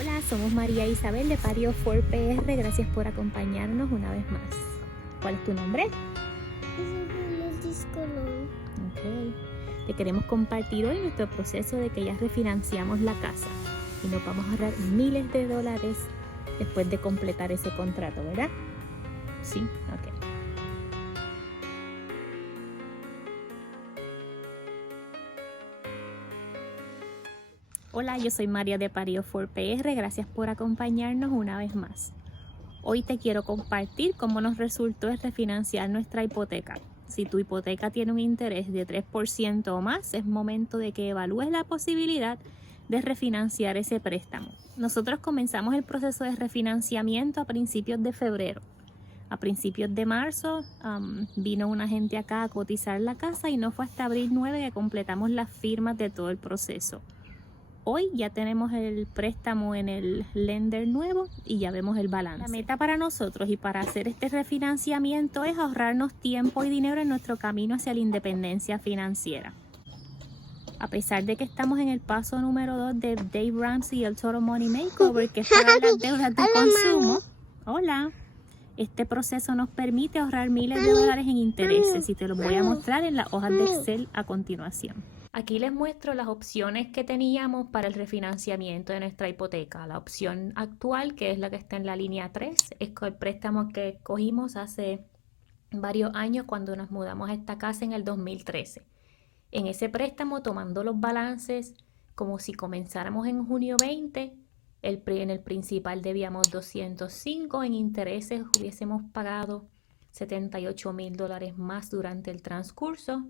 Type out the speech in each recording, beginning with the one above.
Hola, somos María Isabel de Pario 4PR. Gracias por acompañarnos una vez más. ¿Cuál es tu nombre? Ok. Te queremos compartir hoy nuestro proceso de que ya refinanciamos la casa y nos vamos a ahorrar miles de dólares después de completar ese contrato, ¿verdad? Sí, ok. Hola, yo soy María de Pario 4PR. Gracias por acompañarnos una vez más. Hoy te quiero compartir cómo nos resultó refinanciar nuestra hipoteca. Si tu hipoteca tiene un interés de 3% o más, es momento de que evalúes la posibilidad de refinanciar ese préstamo. Nosotros comenzamos el proceso de refinanciamiento a principios de febrero. A principios de marzo vino una gente acá a cotizar la casa y no fue hasta abril 9 que completamos las firmas de todo el proceso. Hoy ya tenemos el préstamo en el lender nuevo y ya vemos el balance. La meta para nosotros y para hacer este refinanciamiento es ahorrarnos tiempo y dinero en nuestro camino hacia la independencia financiera. A pesar de que estamos en el paso número 2 de Dave Ramsey y el Total Money Makeover, que es pagar las deudas de consumo. Hola. Este proceso nos permite ahorrar miles de dólares en intereses y te los voy a mostrar en las hojas de Excel a continuación. Aquí les muestro las opciones que teníamos para el refinanciamiento de nuestra hipoteca. La opción actual, que es la que está en la línea 3, es el préstamo que cogimos hace varios años cuando nos mudamos a esta casa en el 2013. En ese préstamo, tomando los balances como si comenzáramos en junio 20, en el principal debíamos 205, en intereses hubiésemos pagado $78,000 más durante el transcurso,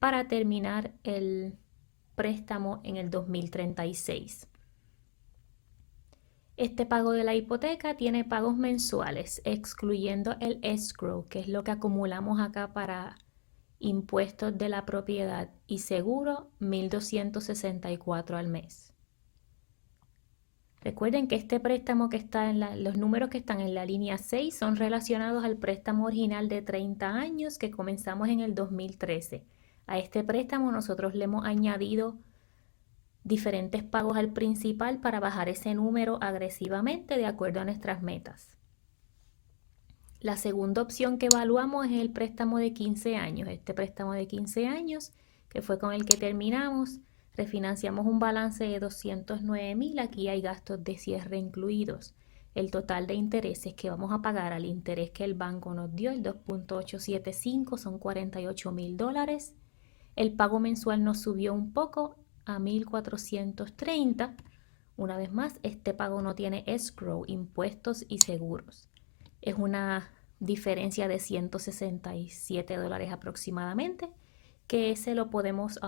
para terminar el préstamo en el 2036. Este pago de la hipoteca tiene pagos mensuales, excluyendo el escrow, que es lo que acumulamos acá para impuestos de la propiedad y seguro, $1,264 al mes. Recuerden que este préstamo que está los números que están en la línea 6 son relacionados al préstamo original de 30 años que comenzamos en el 2013. A este préstamo nosotros le hemos añadido diferentes pagos al principal para bajar ese número agresivamente de acuerdo a nuestras metas. La segunda opción que evaluamos es el préstamo de 15 años. Este préstamo de 15 años, que fue con el que terminamos, refinanciamos un balance de $209,000. Aquí hay gastos de cierre incluidos. El total de intereses que vamos a pagar al interés que el banco nos dio, el 2.875, son $48,000. El pago mensual nos subió un poco a $1,430. Una vez más, este pago no tiene escrow, impuestos y seguros. Es una diferencia de $167 aproximadamente, que se lo podemos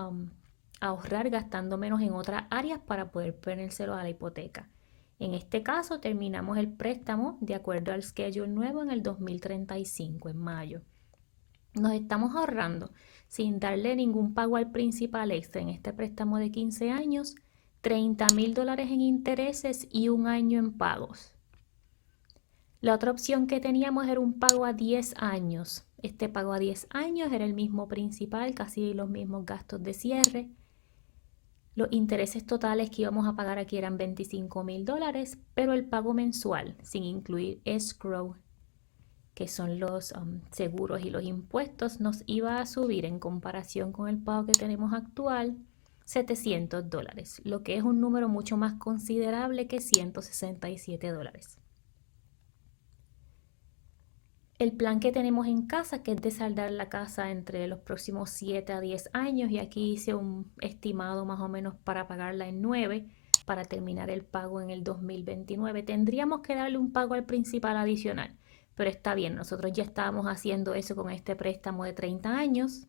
ahorrar gastando menos en otras áreas para poder ponérselo a la hipoteca. En este caso, terminamos el préstamo de acuerdo al schedule nuevo en el 2035, en mayo. Nos estamos ahorrando, sin darle ningún pago al principal extra en este préstamo de 15 años, $30,000 en intereses y un año en pagos. La otra opción que teníamos era un pago a 10 años. Este pago a 10 años era el mismo principal, casi los mismos gastos de cierre. Los intereses totales que íbamos a pagar aquí eran $25,000, pero el pago mensual, sin incluir escrow, que son los seguros y los impuestos, nos iba a subir en comparación con el pago que tenemos actual, $700, lo que es un número mucho más considerable que $167. El plan que tenemos en casa, que es de saldar la casa entre los próximos 7 a 10 años, y aquí hice un estimado más o menos para pagarla en 9, para terminar el pago en el 2029. Tendríamos que darle un pago al principal adicional, pero está bien, nosotros ya estábamos haciendo eso con este préstamo de 30 años.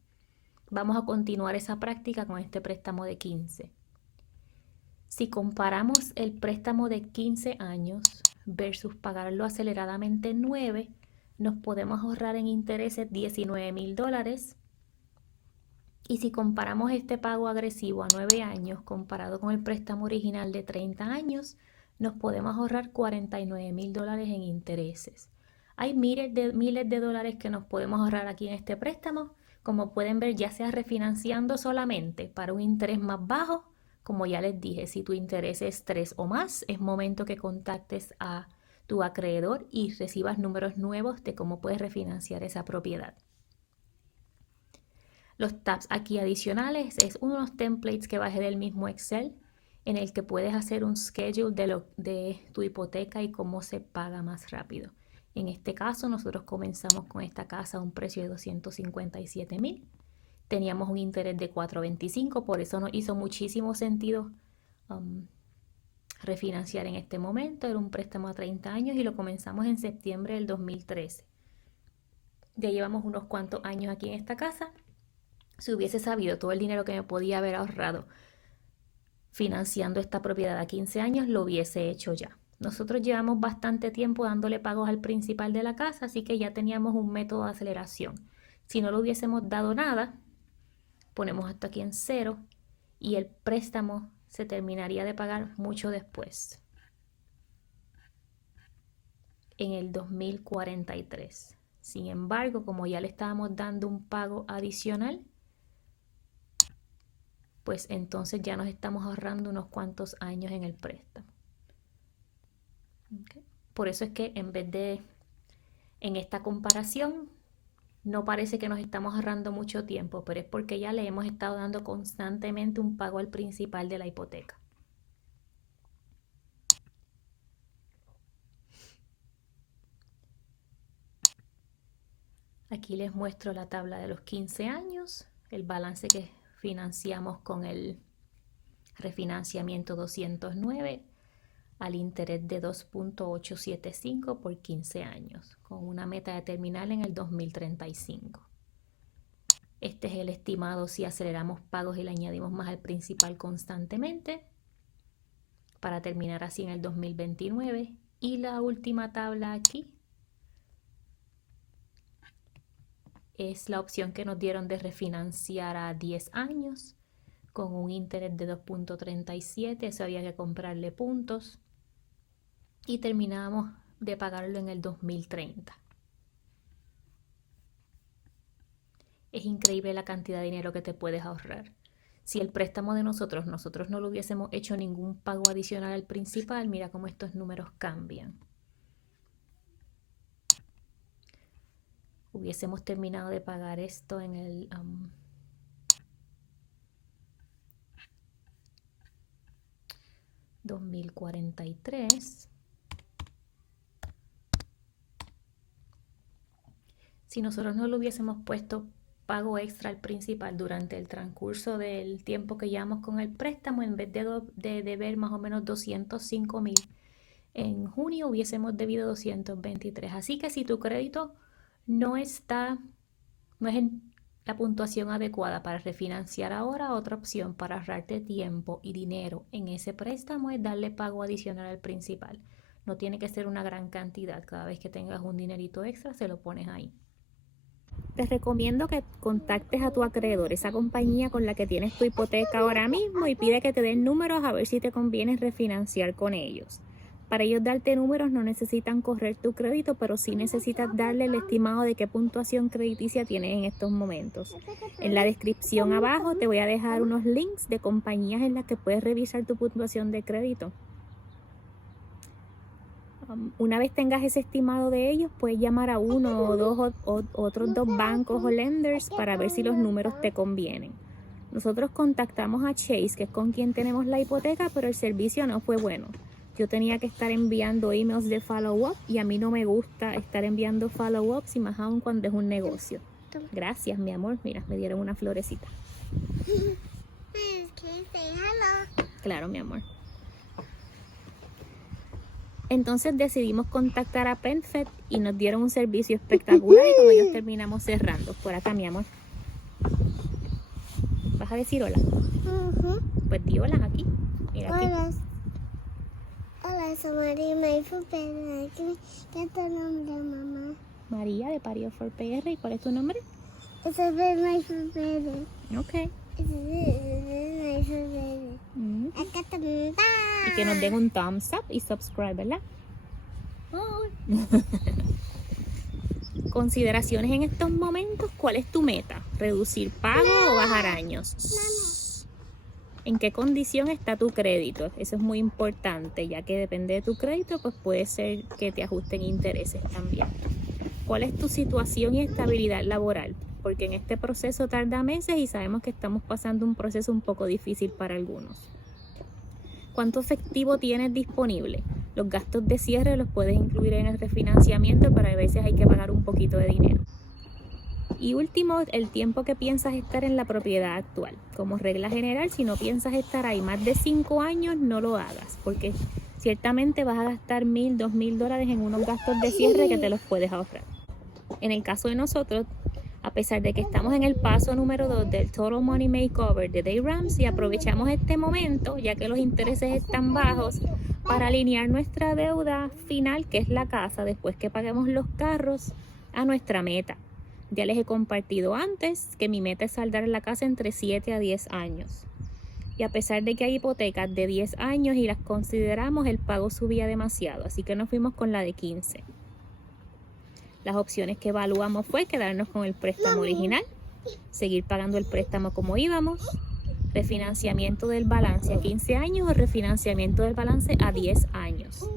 Vamos a continuar esa práctica con este préstamo de 15. Si comparamos el préstamo de 15 años versus pagarlo aceleradamente en 9, nos podemos ahorrar en intereses $19,000. Y si comparamos este pago agresivo a 9 años comparado con el préstamo original de 30 años, nos podemos ahorrar $49,000 en intereses. Hay miles de dólares que nos podemos ahorrar aquí en este préstamo, como pueden ver, ya sea refinanciando solamente para un interés más bajo, Como ya les dije, si tu interés es 3 o más, es momento que contactes a tu acreedor y recibas números nuevos de cómo puedes refinanciar esa propiedad. Los tabs aquí adicionales es unos templates que bajé del mismo Excel en el que puedes hacer un schedule de tu hipoteca y cómo se paga más rápido. En este caso, nosotros comenzamos con esta casa a un precio de $257,000. Teníamos un interés de 4.25, por eso nos hizo muchísimo sentido refinanciar en este momento. Era un préstamo a 30 años y lo comenzamos en septiembre del 2013. Ya llevamos unos cuantos años aquí en esta casa. Si hubiese sabido todo el dinero que me podía haber ahorrado financiando esta propiedad a 15 años, lo hubiese hecho ya. Nosotros llevamos bastante tiempo dándole pagos al principal de la casa, así que ya teníamos un método de aceleración. Si no le hubiésemos dado nada, ponemos esto aquí en 0 y el préstamo se terminaría de pagar mucho después, en el 2043. Sin embargo, como ya le estábamos dando un pago adicional, pues entonces ya nos estamos ahorrando unos cuantos años en el préstamo. Okay. Por eso es que en esta comparación, no parece que nos estamos ahorrando mucho tiempo, pero es porque ya le hemos estado dando constantemente un pago al principal de la hipoteca. Aquí les muestro la tabla de los 15 años, el balance que financiamos con el refinanciamiento 209 al interés de 2.875 por 15 años, con una meta de terminar en el 2035. Este es el estimado si aceleramos pagos y le añadimos más al principal constantemente, para terminar así en el 2029. Y la última tabla aquí es la opción que nos dieron de refinanciar a 10 años con un interés de 2.37, eso había que comprarle puntos y terminábamos de pagarlo en el 2030. Es increíble la cantidad de dinero que te puedes ahorrar. Si el préstamo de nosotros no lo hubiésemos hecho ningún pago adicional al principal, mira cómo estos números cambian. Hubiésemos terminado de pagar esto en el 2043. Si nosotros no lo hubiésemos puesto pago extra al principal durante el transcurso del tiempo que llevamos con el préstamo, en vez de deber más o menos 205,000, en junio hubiésemos debido 223. Así que si tu crédito no es en la puntuación adecuada para refinanciar ahora, otra opción para ahorrarte tiempo y dinero en ese préstamo es darle pago adicional al principal. No tiene que ser una gran cantidad. Cada vez que tengas un dinerito extra, se lo pones ahí. Te recomiendo que contactes a tu acreedor, esa compañía con la que tienes tu hipoteca ahora mismo, y pide que te den números a ver si te conviene refinanciar con ellos. Para ellos darte números no necesitan correr tu crédito, pero sí necesitas darle el estimado de qué puntuación crediticia tienes en estos momentos. En la descripción abajo te voy a dejar unos links de compañías en las que puedes revisar tu puntuación de crédito. Una vez tengas ese estimado de ellos, puedes llamar a uno o dos otros dos bancos o lenders para ver si los números te convienen. Nosotros contactamos a Chase, que es con quien tenemos la hipoteca, pero el servicio no fue bueno. Yo tenía que estar enviando emails de follow-up y a mí no me gusta estar enviando follow-ups, y más aún cuando es un negocio. Gracias, mi amor. Mira, me dieron una florecita. Claro, mi amor. Entonces decidimos contactar a PenFed y nos dieron un servicio espectacular, y con ellos terminamos cerrando. Por acá, mi amor. ¿Vas a decir hola? Pues di hola aquí. Mira aquí. Hola. Hola, soy María for PR. ¿Qué es tu nombre, mamá? María de Pario for PR. ¿Y cuál es tu nombre? Eso es My for PR. Ok. Eso es My for PR. Acá también. Y que nos den un thumbs up y subscribe, ¿verdad? Consideraciones en estos momentos. ¿Cuál es tu meta? ¿Reducir pago o bajar años? ¿En qué condición está tu crédito? Eso es muy importante, ya que depende de tu crédito, pues puede ser que te ajusten intereses también. ¿Cuál es tu situación y estabilidad laboral? Porque en este proceso tarda meses y sabemos que estamos pasando un proceso un poco difícil para algunos. ¿Cuánto efectivo tienes disponible? Los gastos de cierre los puedes incluir en el refinanciamiento, pero a veces hay que pagar un poquito de dinero. Y último, el tiempo que piensas estar en la propiedad actual. Como regla general, si no piensas estar ahí más de 5 años, no lo hagas, porque ciertamente vas a gastar $1,000, $2,000 en unos gastos de cierre que te los puedes ahorrar. En el caso de nosotros, a pesar de que estamos en el paso número 2 del Total Money Makeover de Dave Ramsey, aprovechamos este momento, ya que los intereses están bajos, para alinear nuestra deuda final, que es la casa, después que paguemos los carros, a nuestra meta. Ya les he compartido antes que mi meta es saldar la casa entre 7 a 10 años. Y a pesar de que hay hipotecas de 10 años y las consideramos, el pago subía demasiado, así que nos fuimos con la de 15. Las opciones que evaluamos fue quedarnos con el préstamo original, seguir pagando el préstamo como íbamos, refinanciamiento del balance a 15 años o refinanciamiento del balance a 10 años.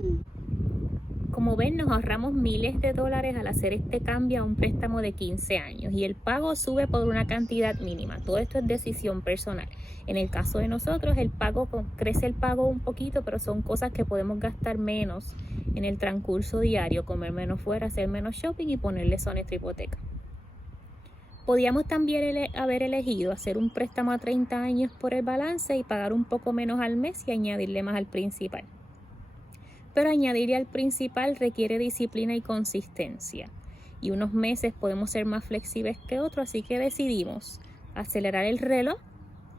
Como ven, nos ahorramos miles de dólares al hacer este cambio a un préstamo de 15 años y el pago sube por una cantidad mínima. Todo esto es decisión personal. En el caso de nosotros, crece el pago un poquito, pero son cosas que podemos gastar menos en el transcurso diario, comer menos fuera, hacer menos shopping y ponerle eso a nuestra hipoteca. Podíamos también haber elegido hacer un préstamo a 30 años por el balance y pagar un poco menos al mes y añadirle más al principal. Pero añadirle al principal requiere disciplina y consistencia. Y unos meses podemos ser más flexibles que otros, así que decidimos acelerar el reloj,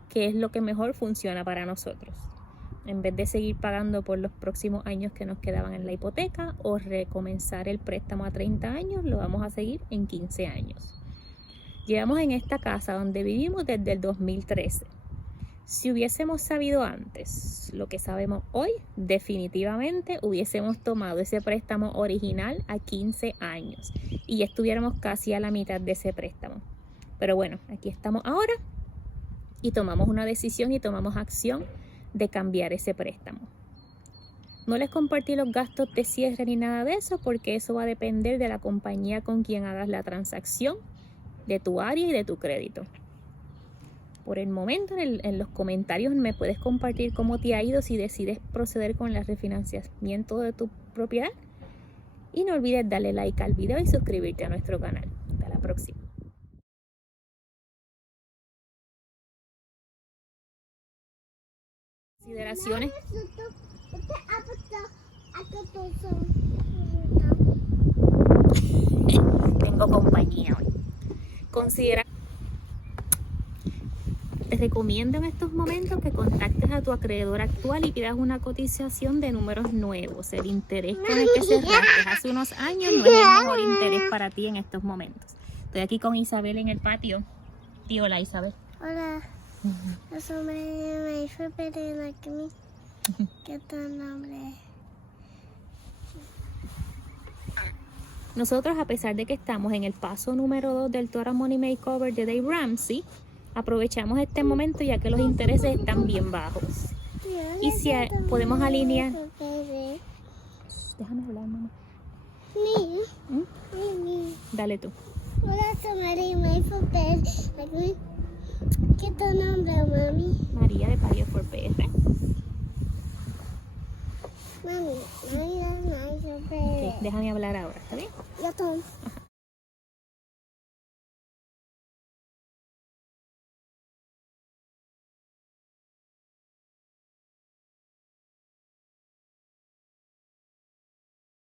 que es lo que mejor funciona para nosotros. En vez de seguir pagando por los próximos años que nos quedaban en la hipoteca o recomenzar el préstamo a 30 años, lo vamos a seguir en 15 años. Llevamos en esta casa donde vivimos desde el 2013. Si hubiésemos sabido antes lo que sabemos hoy, definitivamente hubiésemos tomado ese préstamo original a 15 años y ya estuviéramos casi a la mitad de ese préstamo. Pero bueno, aquí estamos ahora y tomamos una decisión y tomamos acción de cambiar ese préstamo. No les compartí los gastos de cierre ni nada de eso porque eso va a depender de la compañía con quien hagas la transacción, de tu área y de tu crédito. Por el momento en los comentarios me puedes compartir cómo te ha ido si decides proceder con el refinanciamiento de tu propiedad. Y no olvides darle like al video y suscribirte a nuestro canal. Hasta la próxima. Consideraciones. Tengo compañía hoy. Te recomiendo en estos momentos que contactes a tu acreedor actual y pidas una cotización de números nuevos. El interés con el que cerraste hace unos años no es el mejor interés para ti en estos momentos. Estoy aquí con Isabel en el patio. Hola, Isabel. Hola. Eso me hizo pedir aquí. ¿Qué tu nombre? Nosotros, a pesar de que estamos en el paso número 2 del Total Money Makeover de Dave Ramsey, aprovechamos este momento ya que los intereses están bien bajos. Y si podemos alinear... Déjame hablar, mamá. Dale tú. Hola, soy María, me hizo pedir aquí. ¿Qué tu nombre, mami? María de Pario for PR. Mami, me hizo pedir. Okay, déjame hablar ahora, ¿está bien? Yo tomo.